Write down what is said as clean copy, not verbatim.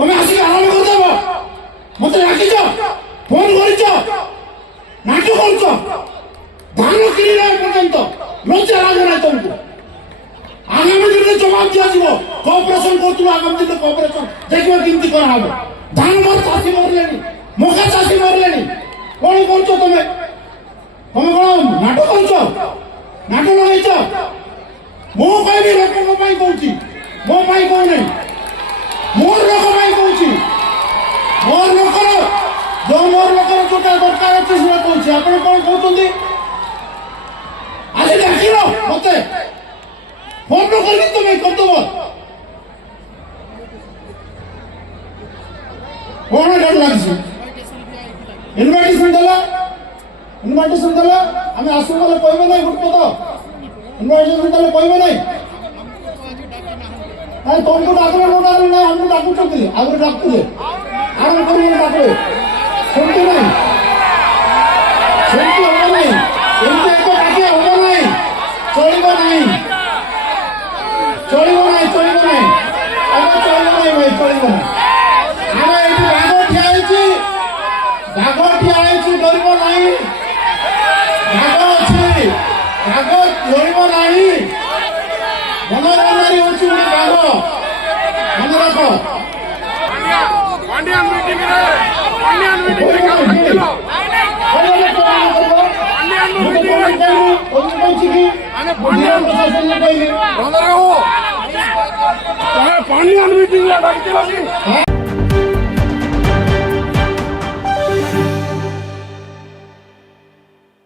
তুমি আসি আরাম করে দেব মতে রাখিছ ফোন করিছ নাটক করছ ধান কিনি না পর্যন্ত লজ্জা লাগে না তোমাকে আগামী দিনে জবাব দিয়াଯିବ কোঅপারেশন করছিল আগামী দিনে কোঅপারেশন দেখবে কেমতি করা হবে ধান মর চাষী মরলেনি মকা চাষী মরলেনি কোন করছ তুমি তুমি কোন নাটক করছ নাটক লগাইছ মো কইবি লোকଙ୍କ ପାଇଁ কହୁଛି ମୋ ପାଇଁ କହୁନି ମୋର ଲୋକ ପାଇଁ କହୁଛି ମୋର ଲୋକର ଯୋଉ ମୋର ଲୋକର ଯୋଉଟା ଦରକାର ଅଛି ସେଟା କହୁଛି ଆପଣ କଣ କହୁଛନ୍ତି ଆଜି ଡାକିଲ ମତେ ফোন করবি তুমি কর্তব্য কোন ডর লাগছে ইনভাইটেশন দেলা আমি আসু বলে কইবে নাই উঠবো তো ইনভাইটেশন দেলে কইবে নাই তাই তোমাকে ডাকলে ডাকলে না আমি ডাকুଛନ୍ତି আগে ডাকুলে আর করবো ডাকলে শুনতে নাই শুনতে হবে নাই এমনি এক ডাকে হবে নাই চলিব নাই চলিব নাই আবার চলিব নাই ভাই চলিব না আমি এটি বাঘ ঠিয়া হয়েছি ডরিব নাই বাঘ ଅଛି বাঘ ডরিব নাই মনোরঞ্জনী হচ্ছে বাঘ মনে রাখো পান্ডিয়ান মিটিং রে কাল থাকছিল পান্ডিয়ান মিটিং রে ডাকছিল